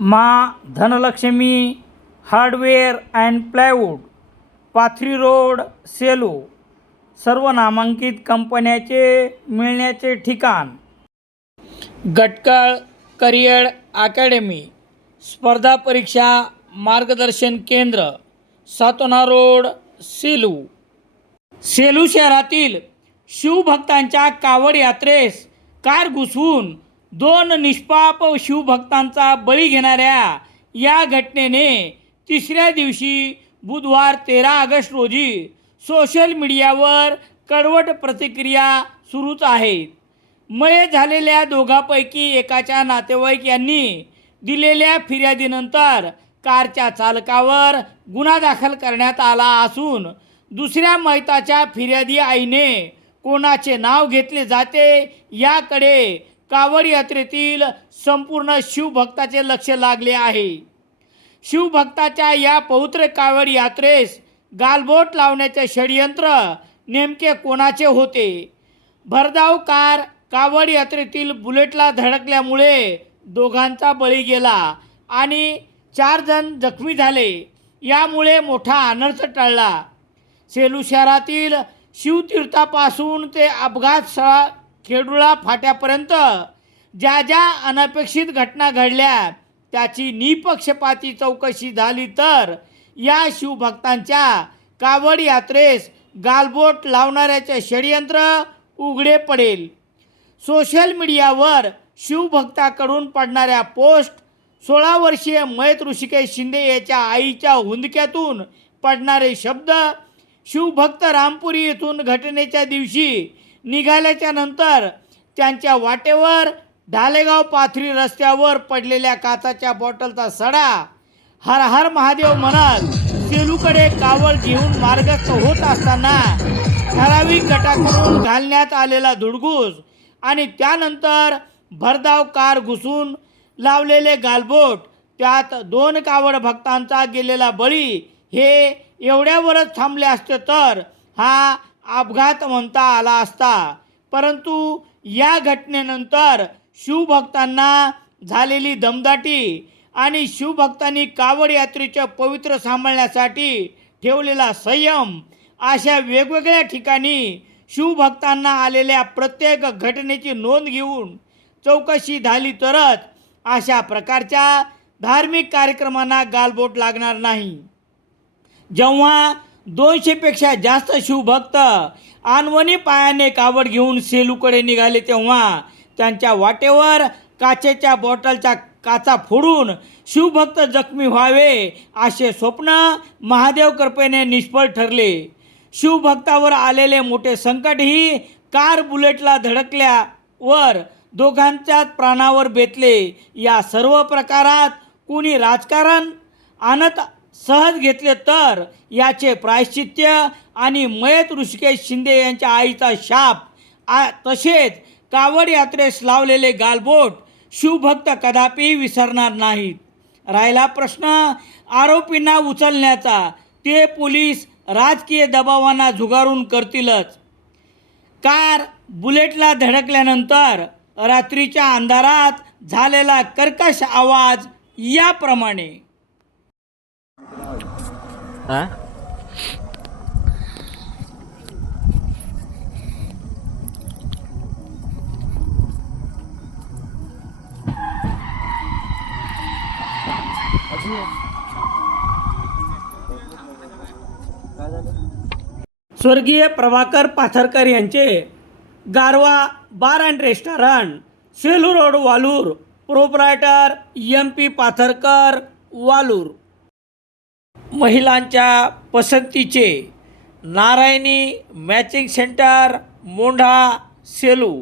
मा Dhanalakshmi hardware and plywood Pathri road Selu सर्व नामांकित कंपन्याचे मिळण्याचे ठिकाण. गटकळ करिअर अकॅडमी स्पर्धा परीक्षा मार्गदर्शन केंद्र सातोना रोड सेलू. सेलू शहरातील शिवभक्तांच्या कावड यात्रेस कार घुसवून दोन निष्पाप शिवभक्तांचा बळी घेणाऱ्या या घटनेने तिसऱ्या दिवशी बुधवार तेरा ऑगस्ट रोजी सोशल मीडियावर कडवट प्रतिक्रिया सुरूच आहेत. मये झालेल्या दोघांपैकी एकाच्या नातेवाईक यांनी दिलेल्या फिर्यादीनंतर कारच्या चालकावर गुन्हा दाखल करण्यात आला असून दुसऱ्या मैताच्या फिर्यादी आईने कोणाचे नाव घेतले जाते याकडे कावड यात्रेतील संपूर्ण शिवभक्ताचे लक्ष लागले आहे. शिवभक्ताच्या या पवित्र कावड यात्रेस गालबोट लावण्याचे षडयंत्र नेमके कोणाचे होते? भरधाव कार कावड यात्रेतील बुलेटला धडकल्यामुळे दोघांचा बळी गेला आणि चार जण जखमी झाले. यामुळे मोठा अनर्थ टळला. सेलू शहरातील शिवतीर्थापासून ते अपघात स्थळा खेडुळा फाट्यापर्यंत ज्या ज्या अनपेक्षित घटना घडल्या त्याची निपक्षपाती चौकशी झाली तर या शिवभक्तांच्या कावड यात्रेस गालबोट लावणाऱ्याचे षडयंत्र उघडे पडेल. सोशल मीडियावर शिवभक्ताकडून पडणाऱ्या पोस्ट सोळा वर्षीय मयत ऋषिकेश शिंदे याच्या आईच्या हुंदक्यातून पडणारे शब्द शिवभक्त रामपुरी येथून घटनेच्या दिवशी निघाल्याच्या नंतर त्यांच्या वाटेवर ढालेगाव पाथरी रस्त्यावर पडलेल्या काचाच्या बॉटलचा सडा हर हर महादेव म्हणत सेलूकडे कावळ घेऊन मार्गस्थ होत असताना ठराविक गटाकडून घालण्यात आलेला धुडगूस आणि त्यानंतर भरधाव कार घुसून लावलेले गालबोट त्यात दोन कावड भक्तांचा गेलेला बळी हे एवढ्यावरच थांबले असते तर हा अपघात म्हणता आला असता. परंतु या घटनेनंतर शिवभक्तांना झालेली दमदाटी आणि शिवभक्तांनी कावड यात्रेच्या पवित्र सांभाळण्यासाठी ठेवलेला संयम अशा वेगवेगळ्या ठिकाणी शिवभक्तांना आलेल्या प्रत्येक घटनेची नोंद घेऊन चौकशी झाली तरच अशा प्रकारच्या धार्मिक कार्यक्रमांना गालबोट लागणार नाही. जेव्हा दोनशेपेक्षा जास्त शिवभक्त आणवणी पायाने कावड घेऊन सेलूकडे निघाले तेव्हा त्यांच्या वाटेवर काचेच्या बॉटलच्या काचा फोडून शिवभक्त जखमी व्हावे असे स्वप्न महादेव कृपेने निष्फळ ठरले. शिवभक्तावर आलेले मोठे संकटही कार बुलेटला धडकल्यावर दोघांच्याच प्राणावर बेतले. या सर्व प्रकारात कुणी राजकारण आणत सहज घेतले तर याचे प्रायश्चित्य आणि मयत ऋषिकेश शिंदे यांच्या आईचा शाप आ तसेच कावड यात्रेस लावलेले गालबोट शिवभक्त कदापि विसरणार नाहीत. राहिला प्रश्न आरोपींना उचलण्याचा ते पोलीस राजकीय दबावांना झुगारून करतीलच. कार बुलेटला धडकल्यानंतर रात्रीच्या अंधारात झालेला कर्कश आवाज याप्रमाणे. हा? स्वर्गीय प्रभाकर पाथरकर यांचे Garva bar and restaurant Selu road Walur. Proprietor M P Patharkar Walur. महिलांच्या पसंतीचे नारायणी मॅचिंग सेंटर मोंढा सेलू.